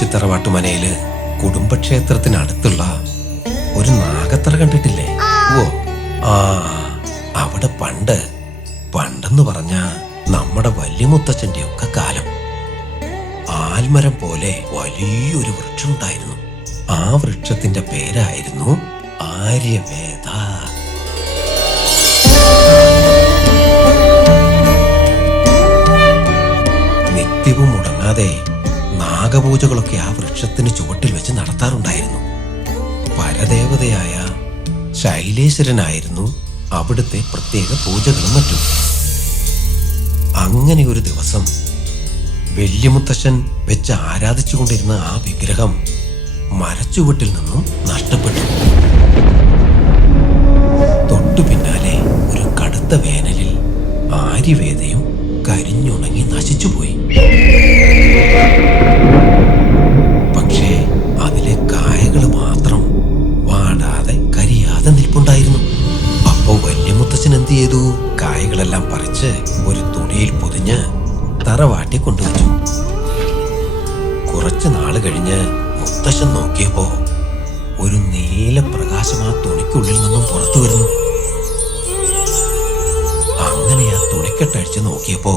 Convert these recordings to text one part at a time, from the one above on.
കോശിത്തറവാട്ടുമനയില് കുടുംബക്ഷേത്രത്തിനടുത്തുള്ള ഒരു നാഗത്തറ കണ്ടിട്ടില്ലേ? ഓ ആ, അവിടെ പണ്ടെന്ന് പറഞ്ഞ നമ്മുടെ വല്യമുത്തച്ഛന്റെ ഒക്കെ കാലം ആൽമരം പോലെ വലിയൊരു വൃക്ഷം ഉണ്ടായിരുന്നു. ആ വൃക്ഷത്തിന്റെ പേരായിരുന്നു ആര്യവേദ. നിത്യവും മുടങ്ങാതെ നാഗപൂജകളൊക്കെ ആ വൃക്ഷത്തിന് ചുവട്ടിൽ വെച്ച് നടത്താറുണ്ടായിരുന്നു. പരദേവതയായ ശൈലേശ്വരനായിരുന്നു അവിടുത്തെ പ്രത്യേക പൂജകളും മറ്റും. അങ്ങനെ ഒരു ദിവസം വല്യമുത്തശ്ശൻ വെച്ച് ആരാധിച്ചുകൊണ്ടിരുന്ന ആ വിഗ്രഹം മരച്ചുവട്ടിൽ നിന്നും നഷ്ടപ്പെട്ടു. തൊട്ടു പിന്നാലെ ഒരു കടുത്ത വേനലിൽ ആര്യവേദയും കരിഞ്ഞുണങ്ങി നശിച്ചുപോയി. പക്ഷേ അതിലെ കായകൾ മാത്രം വാടാതെ കരിയാതെ നിൽപ്പുണ്ടായിരുന്നു. അപ്പോ വല്യമുത്തച്ഛൻ എന്ത് ചെയ്തു? കായകളെല്ലാം പറിച്ച് ഒരു തുണിയിൽ പൊതിഞ്ഞ് തറവാട്ടി കൊണ്ടുവച്ചു. കുറച്ചു നാള് കഴിഞ്ഞ് മുത്തശ്ശൻ നോക്കിയപ്പോ ഒരു നീല പ്രകാശം ആ തുണിക്കുള്ളിൽ നിന്നും പുറത്തു വരുന്നു. അങ്ങനെ ആ തുണിക്കെട്ടഴിച്ച് നോക്കിയപ്പോ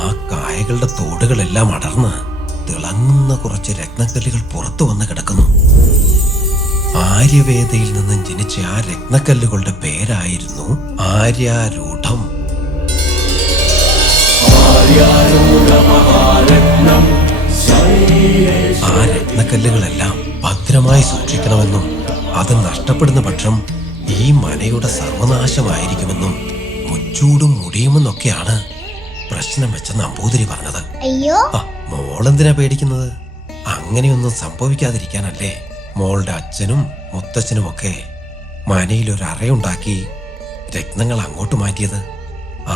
ആ കായകളുടെ തോടുകളെല്ലാം അടർന്ന് തിളങ്ങുന്ന കുറച്ച് രത്നക്കല്ലുകൾ പുറത്തു വന്ന് കിടക്കുന്നു. ആര്യവേദയിൽ നിന്നും ജനിച്ച ആ രത്നക്കല്ലുകളുടെ പേരായിരുന്നു ആര്യാരൂഢം. ആ രത്നക്കല്ലുകളെല്ലാം ഭദ്രമായി സൂക്ഷിക്കണമെന്നും അത് നഷ്ടപ്പെടുന്ന പക്ഷം ഈ മനയുടെ സർവനാശമായിരിക്കുമെന്നും മുച്ചൂടും മുടിയുമെന്നൊക്കെയാണ് പ്രശ്നം വെച്ച നമ്പൂതിരി പറഞ്ഞത്. അയ്യോ, മോളെന്തിനാ പേടിക്കുന്നത്? അങ്ങനെയൊന്നും സംഭവിക്കാതിരിക്കാനല്ലേ മോളുടെ അച്ഛനും മുത്തച്ഛനും ഒക്കെ മനയിലൊരു അറയുണ്ടാക്കി രത്നങ്ങൾ അങ്ങോട്ട് മാറ്റിയത്.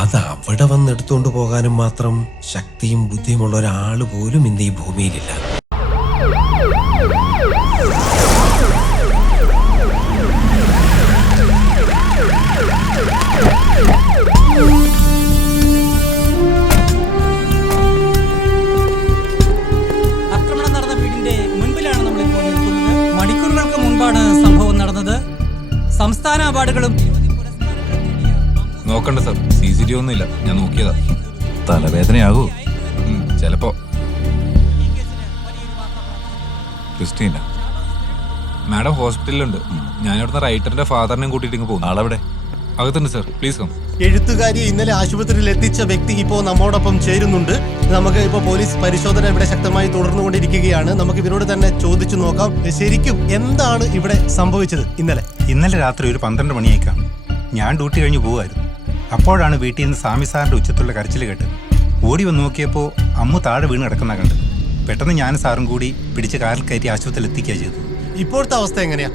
അത് അവിടെ വന്നെടുത്തുകൊണ്ട് പോകാനും മാത്രം ശക്തിയും ബുദ്ധിയുമുള്ള ഒരാൾ പോലും ഇന്ന് ഈ ഭൂമിയിലില്ല. ആക്രമണം നടന്ന വീടിന്റെ മുൻപിലാണ് നമ്മളിപ്പോൾ നിൽക്കുന്നത്. മണിക്കൂറുകൾക്ക് മുൻപാണ് സംഭവം നടന്നത്. സംസ്ഥാന അവാർഡുകളും നോക്കണ്ട സാർ, CCTV ഒന്നുമില്ല, ഞാൻ നോക്കിയതാ. തലവേദനയാകൂ ചിലപ്പോ. Christina madam ഹോസ്പിറ്റലിലുണ്ട്. ഞാനിവിടുന്ന് റൈറ്ററിന്റെ ഫാദറിനെയും കൂട്ടിയിട്ട് ഇങ്ങ് പോകുന്നു. ആളെവിടെ? അകത്തുണ്ട് സാർ, പ്ലീസ് കം. എഴുത്തുകാരിയെ ഇന്നലെ ആശുപത്രിയിൽ എത്തിച്ച വ്യക്തി ഇപ്പോൾ നമ്മോടൊപ്പം ചേരുന്നുണ്ട്. നമുക്ക് ഇപ്പോൾ പോലീസ് പരിശോധന ഇവിടെ ശക്തമായി തുടർന്നുകൊണ്ടിരിക്കുകയാണ്. നമുക്ക് ഇവരോട് തന്നെ ചോദിച്ചു നോക്കാം, ശരിക്കും എന്താണ് ഇവിടെ സംഭവിച്ചത്? ഇന്നലെ രാത്രി ഒരു 12 മണിയേക്കാണ്. ഞാൻ ഡ്യൂട്ടി കഴിഞ്ഞ് പോവുമായിരുന്നു. അപ്പോഴാണ് വീട്ടിൽ നിന്ന് സ്വാമി സാറിന്റെ ഉച്ചത്തുള്ള കരച്ചിൽ കേട്ടത്. ഓടി വന്ന് നോക്കിയപ്പോൾ അമ്മു താഴെ വീണ് കിടക്കുന്ന കണ്ടത്. പെട്ടെന്ന് ഞാൻ സാറും കൂടി പിടിച്ച് കാറിൽ കയറ്റി ആശുപത്രിയിൽ എത്തിക്കുക ചെയ്തു. ഇപ്പോഴത്തെ അവസ്ഥ എങ്ങനെയാ?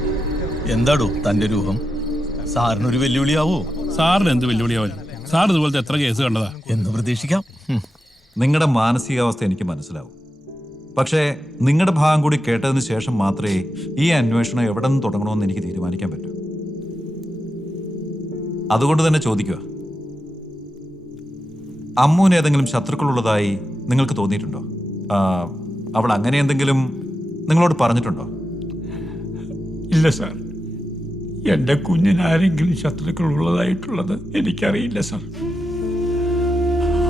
എന്താടോ തന്റെ രൂപം? സാറിനൊരു വെല്ലുവിളിയാവോ? സാറിന് എന്ത് വെല്ലുവിളിയാവും? സാർ ഇതുപോലത്തെ എത്ര കേസ് കണ്ടതാ? എന്ന് പ്രതീക്ഷിക്കാം. നിങ്ങളുടെ മാനസികാവസ്ഥ എനിക്ക് മനസ്സിലാവും. പക്ഷേ നിങ്ങളുടെ ഭാഗം കൂടി കേട്ടതിന് ശേഷം മാത്രമേ ഈ അന്വേഷണം എവിടെ നിന്ന് തുടങ്ങണമെന്ന് എനിക്ക് തീരുമാനിക്കാൻ പറ്റൂ. അതുകൊണ്ട് തന്നെ ചോദിക്കുക, അമ്മുവിന് ഏതെങ്കിലും ശത്രുക്കളുള്ളതായി നിങ്ങൾക്ക് തോന്നിയിട്ടുണ്ടോ? അവൾ അങ്ങനെ എന്തെങ്കിലും നിങ്ങളോട് പറഞ്ഞിട്ടുണ്ടോ? ഇല്ല സാർ, എൻ്റെ കുഞ്ഞിന് ആരെങ്കിലും ശത്രുക്കൾ ഉള്ളതായിട്ടുള്ളത് എനിക്കറിയില്ല സാർ.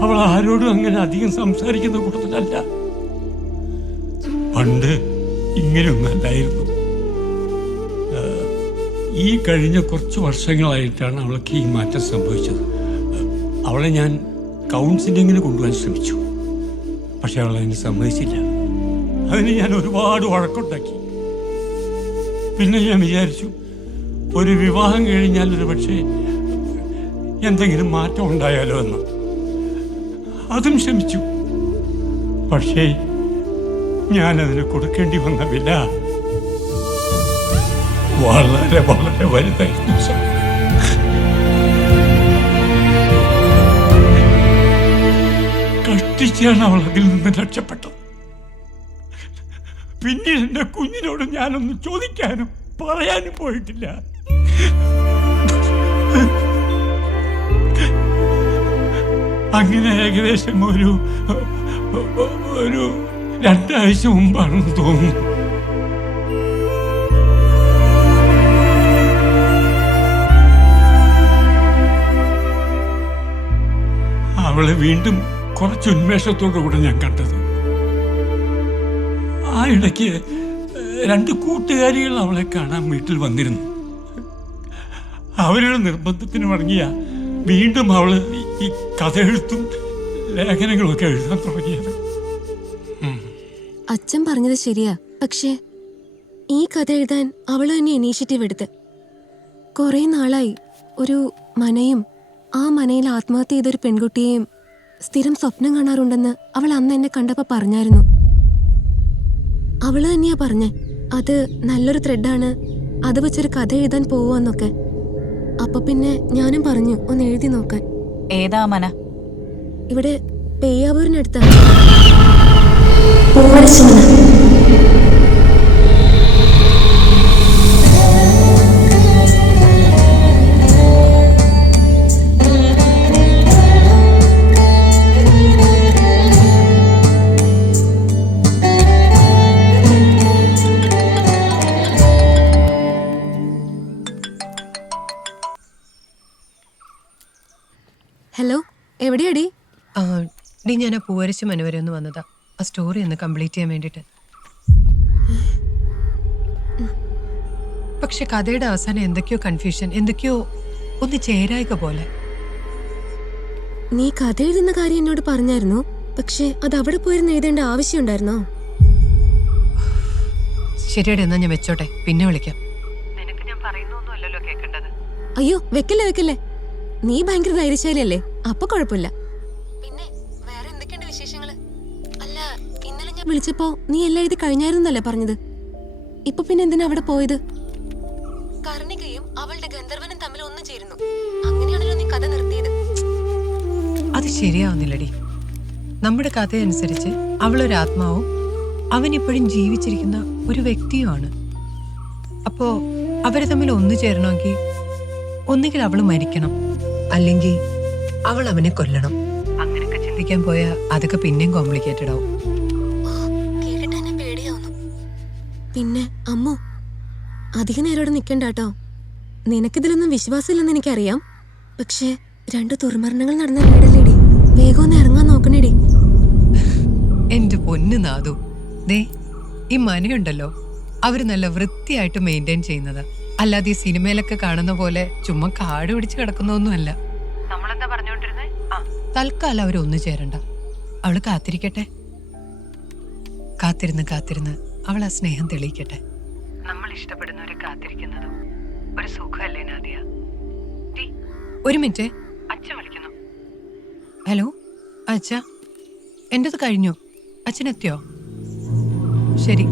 അവൾ ആരോടും അങ്ങനെ അധികം സംസാരിക്കുന്ന കൂട്ടത്തിലല്ല. പണ്ട് ഇങ്ങനെയൊന്നല്ലായിരുന്നു. ഈ കഴിഞ്ഞ കുറച്ച് വർഷങ്ങളായിട്ടാണ് അവൾക്ക് ഈ മാറ്റം സംഭവിച്ചത്. അവളെ ഞാൻ കൗൺസിലിങ്ങിന് കൊണ്ടുപോകാൻ ശ്രമിച്ചു. പക്ഷെ അവൾ അതിന് സമ്മതിച്ചില്ല. അതിന് ഞാൻ ഒരുപാട് വഴക്കുണ്ടാക്കി. പിന്നെ ഞാൻ വിചാരിച്ചു, ഒരു വിവാഹം കഴിഞ്ഞാൽ ഒരു പക്ഷേ എന്തെങ്കിലും മാറ്റം ഉണ്ടായാലോ എന്ന്. അതും ശ്രമിച്ചു. പക്ഷേ ഞാനതിന് കൊടുക്കേണ്ടി വന്ന വില വളരെ വളരെ വലുതായിരുന്നു സാർ. കഷ്ടിച്ചാണ് അവൾ അതിൽ നിന്ന് രക്ഷപ്പെട്ടത്. പിന്നീട് എൻ്റെ കുഞ്ഞിനോട് ഞാനൊന്നും ചോദിക്കാനും പറയാനും പോയിട്ടില്ല. അങ്ങനെ ഏകദേശം ഒരു 2 ആഴ്ച മുമ്പാണെന്ന് തോന്നുന്നു. അവളെ വീണ്ടും കുറച്ച് ഉന്മേഷത്തോടു കൂടെ ഞാൻ കണ്ടത്. ആ ഇടയ്ക്ക് 2 കൂട്ടുകാരികൾ അവളെ കാണാൻ വീട്ടിൽ വന്നിരുന്നു. അവരുടെ നിർബന്ധത്തിന് വഴങ്ങിയ വീണ്ടും അവള് ഈ കഥ എഴുത്തും ലേഖനങ്ങളൊക്കെ എഴുതാൻ തുടങ്ങിയത്. അച്ഛൻ പറഞ്ഞത് ശരിയാ. പക്ഷേ ഈ കഥ എഴുതാൻ അവള് തന്നെ ഇനീഷ്യേറ്റീവ് എടുത്ത്. കുറെ നാളായി ഒരു മനയും ആ മനയിൽ ആത്മഹത്യ ചെയ്തൊരു പെൺകുട്ടിയെയും സ്ഥിരം സ്വപ്നം കാണാറുണ്ടെന്ന് അവൾ അന്ന് എന്നെ കണ്ടപ്പോ പറഞ്ഞായിരുന്നു. അവള് തന്നെയാ പറഞ്ഞേ അത് നല്ലൊരു ത്രെഡാണ്, അത് വെച്ചൊരു കഥ എഴുതാൻ പോവാന്നൊക്കെ. അപ്പൊ പിന്നെ ഞാനും പറഞ്ഞു ഒന്ന് എഴുതി നോക്കാൻ. ഏതാ മന? ഇവിടെ പെയ്യാവൂരിനടുത്ത. ഹലോ, എവിടെയാടി? ഡി ഞാൻ ആ പൂവരശ് മനവരെ ഒന്ന് വന്നതാ, ആ സ്റ്റോറി ഒന്ന് കംപ്ലീറ്റ് ചെയ്യാൻ വേണ്ടിട്ട്. പക്ഷെ കഥയുടെ അവസാനം എന്തൊക്കെയോ കൺഫ്യൂഷൻ, എന്തൊക്കെയോ ഒന്ന് ചേരായിക പോലെ. നീ കഥ എഴുതുന്ന കാര്യം എന്നോട് പറഞ്ഞായിരുന്നു. പക്ഷെ അത് അവിടെ പോയിരുന്ന് എഴുതേണ്ട ആവശ്യമുണ്ടായിരുന്നോ? ശരിയടെ, എന്നാ ഞാൻ വെച്ചോട്ടെ, പിന്നെ വിളിക്കാം. നിനക്ക് ഞാൻ പറയുന്നൊന്നും അല്ലല്ലോ കേൾക്കേണ്ടത്. അയ്യോ, വെക്കല്ലേ. നീ ഭയങ്കര ധൈര്യശാലിയല്ലേ, അപ്പൊ കുഴപ്പമില്ല. പിന്നെ വേറെ എന്തൊക്കെയുണ്ട് വിശേഷങ്ങള്? അല്ല, ഇന്നലെ ഞാൻ വിളിച്ചപ്പോ നീ എല്ലാം എഴുതി കഴിഞ്ഞായിരുന്നല്ലേ പറഞ്ഞത്? ഇപ്പൊ പിന്നെ എന്തിനാ അവിടെ പോയത്? കർണികയും അവളുടെ ഗന്ധർവനും തമ്മിൽ ഒന്നു ചേരുന്നു, അങ്ങനെയാണല്ലോ നീ കഥ നിർത്തിയത്. അത് ശരിയാവുന്നില്ലടി. നമ്മുടെ കഥയനുസരിച്ച് അവളൊരു ആത്മാവും അവൻ ഇപ്പോഴും ജീവിച്ചിരിക്കുന്ന ഒരു വ്യക്തിയുമാണ്. അപ്പോ അവരെ തമ്മിൽ ഒന്നു ചേരണമെങ്കിൽ ഒന്നുകിൽ അവള് മരിക്കണം, അല്ലെങ്കിൽ അവൾ അവനെ കൊല്ലണം. അങ്ങനെയൊക്കെ ചിന്തിക്കാൻ പോയാ അതൊക്കെ പിന്നെയും കോംപ്ലിക്കേറ്റഡ് ആവും. കേട്ടിട്ട് എന്നെ പേടിയാവുന്നു. പിന്നെ അമ്മു, അധിക നേരം ഇവിടെ നിൽക്കണ്ടാട്ടോ. നിനക്കിതിലൊന്നും വിശ്വാസമില്ലെന്ന് എനിക്കറിയാം. പക്ഷേ 2 ദുർമരണങ്ങൾ നടന്ന വീടല്ലേടി, വേഗം ഒന്ന് ഇറങ്ങാൻ നോക്കണേടി. എന്റെ പൊന്നു നാദു, ദേ ഈ മനയുണ്ടല്ലോ, അവര് നല്ല വൃത്തിയായിട്ട് മെയിൻറ്റെയിൻ ചെയ്യുന്നത്. അല്ലാതെ ഈ സിനിമയിലൊക്കെ കാണുന്ന പോലെ ചുമ്മാ കാട് പിടിച്ച് കിടക്കുന്നൊന്നുമല്ല. നമ്മളെന്താ പറഞ്ഞോണ്ടിരുന്നേ? തൽക്കാലം അവരൊന്നു ചേരണ്ട, അവള് കാത്തിരിക്കട്ടെ. കാത്തിരുന്ന് അവൾ ആ സ്നേഹം തെളിയിക്കട്ടെ. നമ്മൾ ഇഷ്ടപ്പെടുന്നവരെ കാത്തിരിക്കുന്നതും ഒരു സുഖമല്ലേ നാദിയ? ഒരു മിനിറ്റ്, അച്ഛൻ വിളിക്കുന്നു. ഹലോ അച്ഛാ, എന്റേത് കഴിഞ്ഞു. അച്ഛനെത്തിയോ? ശരി.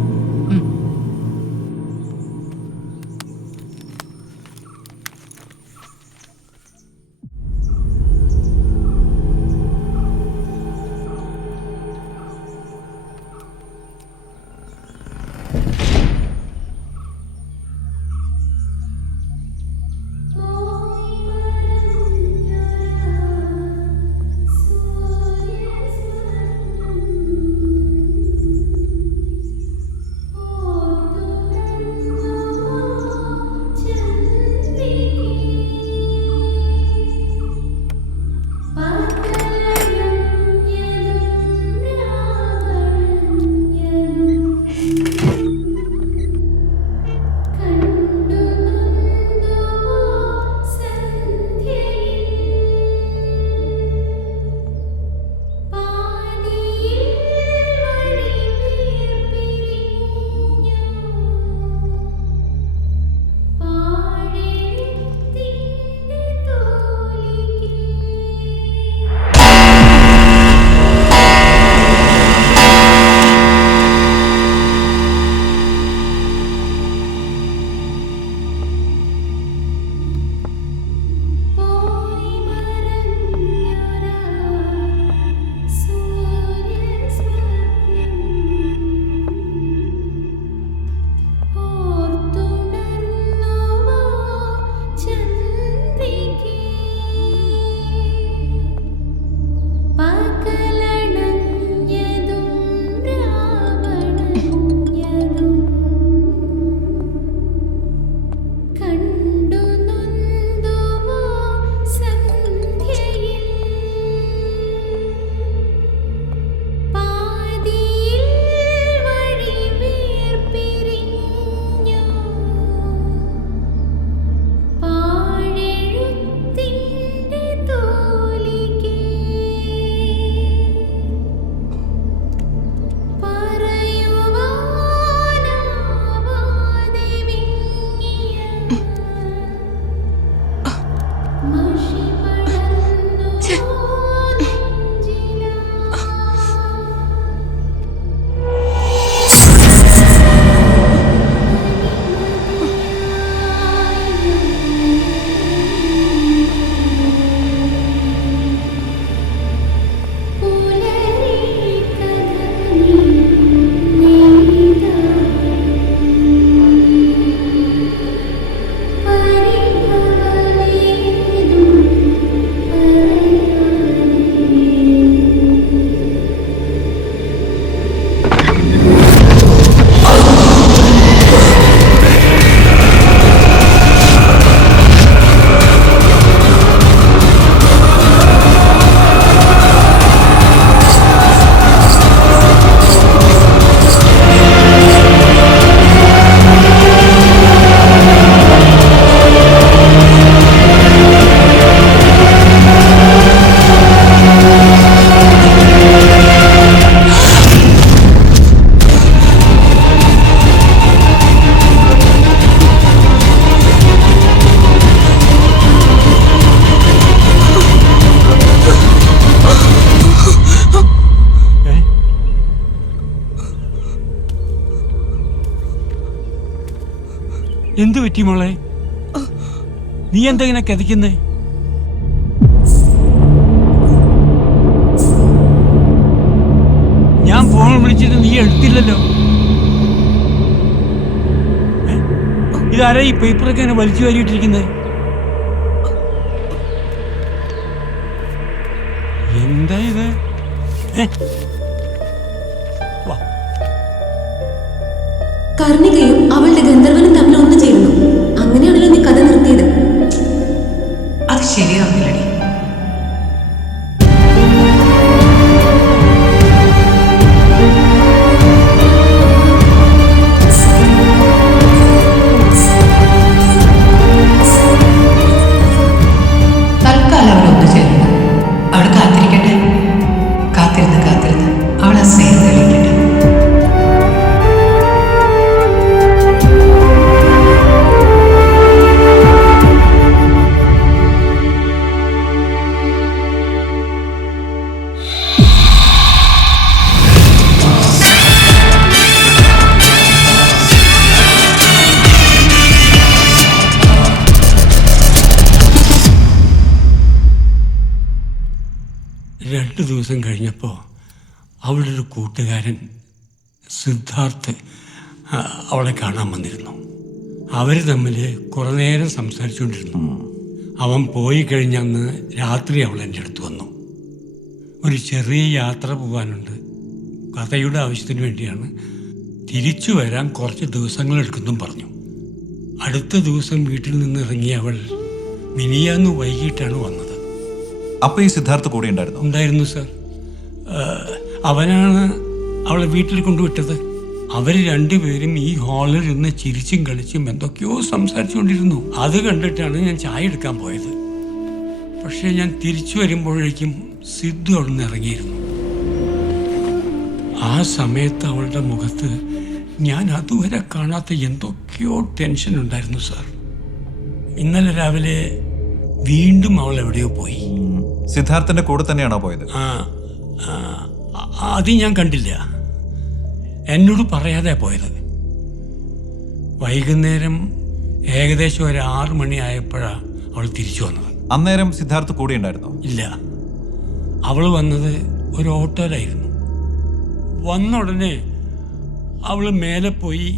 എന്തു പറ്റി മോളെ? നീ എന്താ ഇങ്ങനെ കിതയ്ക്കുന്നേ? ഞാൻ ഫോൺ വിളിച്ചിട്ട് നീ എടുത്തില്ലല്ലോ. ഇതാരാ ഈ പേപ്പറൊക്കെ ഇങ്ങനെ വലിച്ചു വാരിയിട്ടിരിക്കുന്നത്? എന്താ ഇത്? കർണികയും അവളുടെ ഗന്ധർവനും തമ്മിൽ ഒന്നു ചേരുന്നു. അങ്ങനെയാണല്ലോ നീ കഥ നിർത്തിയത്. അത് ശരിയാവുന്നില്ലടി. തൽക്കാലം അവരൊന്നു ചേരുന്നു. അവൾ കാത്തിരിക്കട്ടെ. കാത്തിരുന്ന് അവൾ ആ സ്നേഹം തെളിയിക്കട്ടെ. രണ്ട് ദിവസം കഴിഞ്ഞപ്പോൾ അവളുടെ ഒരു കൂട്ടുകാരൻ സിദ്ധാർത്ഥ് അവളെ കാണാൻ വന്നിരുന്നു. അവർ തമ്മിൽ കുറേ നേരം സംസാരിച്ചുകൊണ്ടിരുന്നു. അവൻ പോയി കഴിഞ്ഞന്ന് രാത്രി അവൾ എൻ്റെ അടുത്ത് വന്നു. ഒരു ചെറിയ യാത്ര പോകാനുണ്ട്, കഥയുടെ ആവശ്യത്തിന് വേണ്ടിയാണ്, തിരിച്ചു വരാൻ കുറച്ച് ദിവസങ്ങളെടുക്കുന്നും പറഞ്ഞു. അടുത്ത ദിവസം വീട്ടിൽ നിന്ന് ഇറങ്ങിയ അവൾ മിനിയാന്ന് വൈകിട്ടാണ് വന്നത്. അപ്പൊ ഈ സിദ്ധാർത്ഥ കൂടെ ഉണ്ടായിരുന്നു? ഉണ്ടായിരുന്നു സർ. അവനാണ് അവളെ വീട്ടിൽ കൊണ്ടുവിട്ടത്. അവർ രണ്ടുപേരും ഈ ഹാളിൽ ഇരുന്ന് ചിരിച്ചും കളിച്ചും എന്തൊക്കെയോ സംസാരിച്ചുകൊണ്ടിരുന്നു. അത് കണ്ടിട്ടാണ് ഞാൻ ചായ എടുക്കാൻ പോയത്. പക്ഷേ ഞാൻ തിരിച്ചു വരുമ്പോഴേക്കും സിദ്ധു അവിടെ നിന്ന് ഇറങ്ങിയിരുന്നു. ആ സമയത്ത് അവളുടെ മുഖത്ത് ഞാൻ അതുവരെ കാണാത്ത എന്തൊക്കെയോ ടെൻഷൻ ഉണ്ടായിരുന്നു സാർ. ഇന്നലെ രാവിലെ വീണ്ടും അവൾ എവിടെയോ പോയി. സിദ്ധാർത്ഥന്റെ കൂടെ തന്നെയാണോ പോയത്? അത് ഞാൻ കണ്ടില്ല. എന്നോട് പറയാതെ പോയത്. വൈകുന്നേരം ഏകദേശം ഒരു 6 മണിയായപ്പോഴാണ് അവൾ തിരിച്ചു വന്നത്. അന്നേരം സിദ്ധാർത്ഥ് കൂടെ ഉണ്ടായിരുന്നോ? ഇല്ല, അവൾ വന്നത് ഒരു ഓട്ടോയിലായിരുന്നു. വന്ന ഉടനെ അവൾ മേലെ പോയി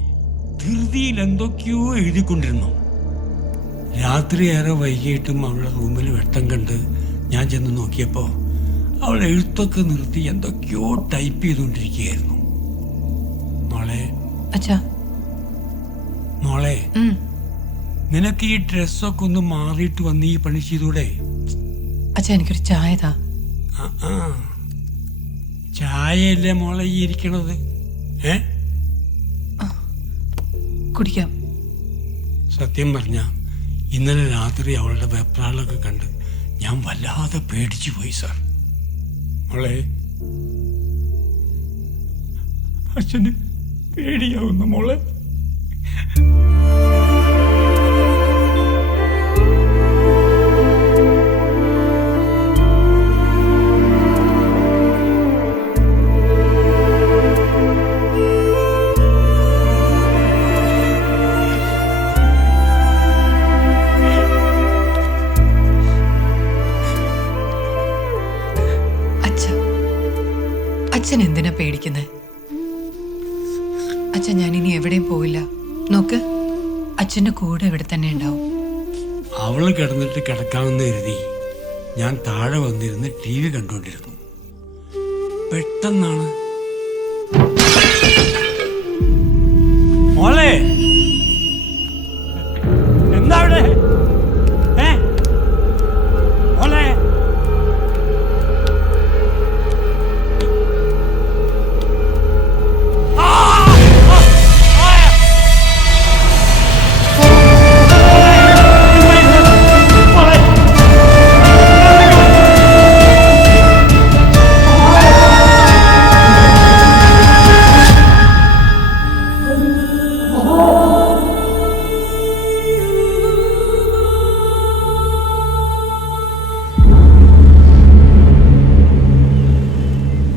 ധൃതിയിൽ എന്തൊക്കെയോ എഴുതിക്കൊണ്ടിരുന്നു. രാത്രി ഏറെ വൈകിട്ടും അവളുടെ റൂമിൽ വെട്ടം കണ്ട് ഞാൻ ചെന്ന് നോക്കിയപ്പോൾ അവൾ എഴുത്തൊക്കെ നിർത്തി എന്തൊക്കെയോ ടൈപ്പ് ചെയ്തുകൊണ്ടിരിക്കുകയായിരുന്നു. മോളെ, നിനക്ക് ഈ ഡ്രസ്സൊക്കെ ഒന്ന് മാറിയിട്ട് വന്ന് ഈ പണി ചെയ്തൂടെ? എനിക്കൊരു ചായ താ. ചായയല്ലേ മോളെ ഈ ഇരിക്കണത്? കുടിക്കാം. സത്യം പറഞ്ഞ ഇന്നലെ രാത്രി അവളുടെ വെപ്രാളൊക്കെ കണ്ട് ഞാൻ വല്ലാതെ പേടിച്ചു പോയി സാർ. മോളെ, അച്ഛന് പേടിയാവുന്നു മോളെ. അച്ഛൻ എന്തിനാ പേടിക്കുന്നത്? അച്ഛൻ ഞാനിനി എവിടെയും പോയില്ല. നോക്ക്, അച്ഛൻ്റെ കൂടെ ഇവിടെ തന്നെ ഉണ്ടാവും. അവള് കിടന്നിട്ട് കിടക്കാമെന്ന് കരുതി ഞാൻ താഴെ വന്നിരുന്ന് TV കണ്ടുകൊണ്ടിരുന്നു. പെട്ടെന്നാണ് മോളെ, എന്താ അവിടെ? മോളെ,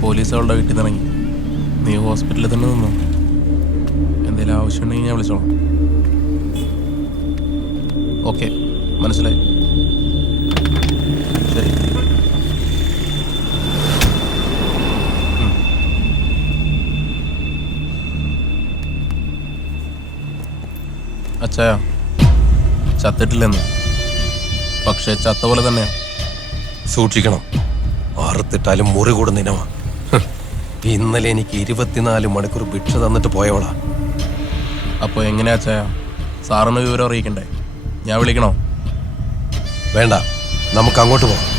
പോലീസ് അവളുടെ വീട്ടിൽ നിന്ന് ഇറങ്ങി. നീ ഹോസ്പിറ്റലിൽ തന്നെ നിന്നോ. എന്തെങ്കിലും ആവശ്യമുണ്ടെങ്കിൽ ഞാൻ വിളിച്ചോളാം. ഓക്കെ, മനസ്സിലായി. ശരി. അച്ചായ, ചത്തിട്ടില്ലെന്ന്. പക്ഷെ ചത്ത പോലെ തന്നെയാ. സൂക്ഷിക്കണം, അറുത്തിട്ടാലും മുറി കൂടുന്നിനവാ. ഇന്നലെ എനിക്ക് 24 മണിക്കൂർ ഭിക്ഷ തന്നിട്ട് പോയവളാ. അപ്പോൾ എങ്ങനെയാ അച്ചായ? സാറിന് വിവരം അറിയിക്കണ്ടേ? ഞാൻ വിളിക്കണോ? വേണ്ട, നമുക്ക് അങ്ങോട്ട് പോകാം.